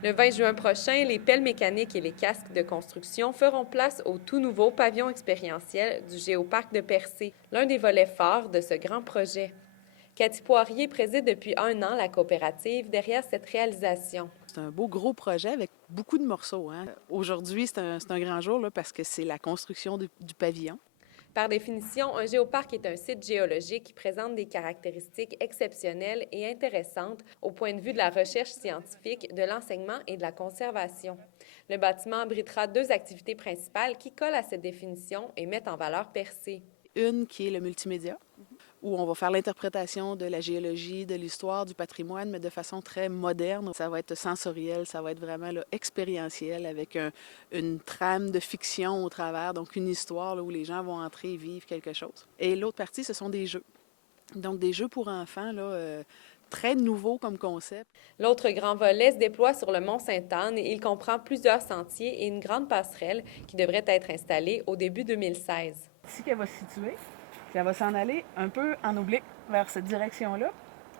Le 20 juin prochain, les pelles mécaniques et les casques de construction feront place au tout nouveau pavillon expérientiel du Géoparc de Percé, l'un des volets forts de ce grand projet. Cathy Poirier préside depuis 1 an la coopérative derrière cette réalisation. C'est un beau gros projet avec beaucoup de morceaux, hein. Aujourd'hui, c'est un grand jour là, parce que c'est la construction du pavillon. Par définition, un géoparc est un site géologique qui présente des caractéristiques exceptionnelles et intéressantes au point de vue de la recherche scientifique, de l'enseignement et de la conservation. Le bâtiment abritera 2 activités principales qui collent à cette définition et mettent en valeur Percé. Une qui est le multimédia, où on va faire l'interprétation de la géologie, de l'histoire, du patrimoine, mais de façon très moderne. Ça va être sensoriel, ça va être vraiment là, expérientiel, avec une trame de fiction au travers, donc une histoire là, où les gens vont entrer et vivre quelque chose. Et l'autre partie, ce sont des jeux. Donc des jeux pour enfants, là, très nouveaux comme concept. L'autre grand volet se déploie sur le mont Sainte-Anne et il comprend plusieurs sentiers et une grande passerelle qui devrait être installée au début 2016. Ici qu'elle va se situer, puis elle va s'en aller un peu en oblique vers cette direction-là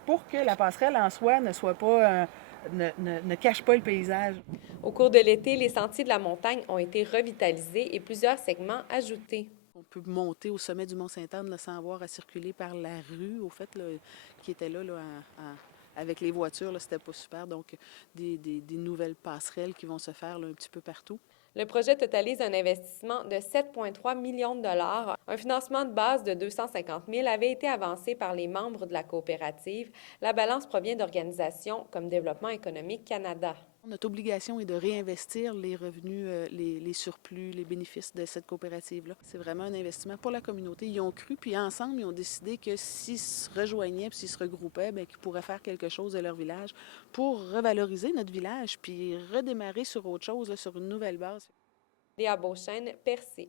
pour que la passerelle en soi ne soit pas, ne cache pas le paysage. Au cours de l'été, les sentiers de la montagne ont été revitalisés et plusieurs segments ajoutés. On peut monter au sommet du Mont-Sainte-Anne sans avoir à circuler par la rue, au fait, là, qui était là, avec les voitures, là, c'était pas super. Donc, des nouvelles passerelles qui vont se faire là, un petit peu partout. Le projet totalise un investissement de 7,3 millions de dollars. Un financement de base de 250 000 avait été avancé par les membres de la coopérative. La balance provient d'organisations comme Développement économique Canada. Notre obligation est de réinvestir les revenus, les surplus, les bénéfices de cette coopérative-là. C'est vraiment un investissement pour la communauté. Ils ont cru, puis ensemble, ils ont décidé que s'ils se rejoignaient, puis s'ils se regroupaient, bien, qu'ils pourraient faire quelque chose de leur village pour revaloriser notre village, puis redémarrer sur autre chose, là, sur une nouvelle base. Léa Beauchesne, Percé.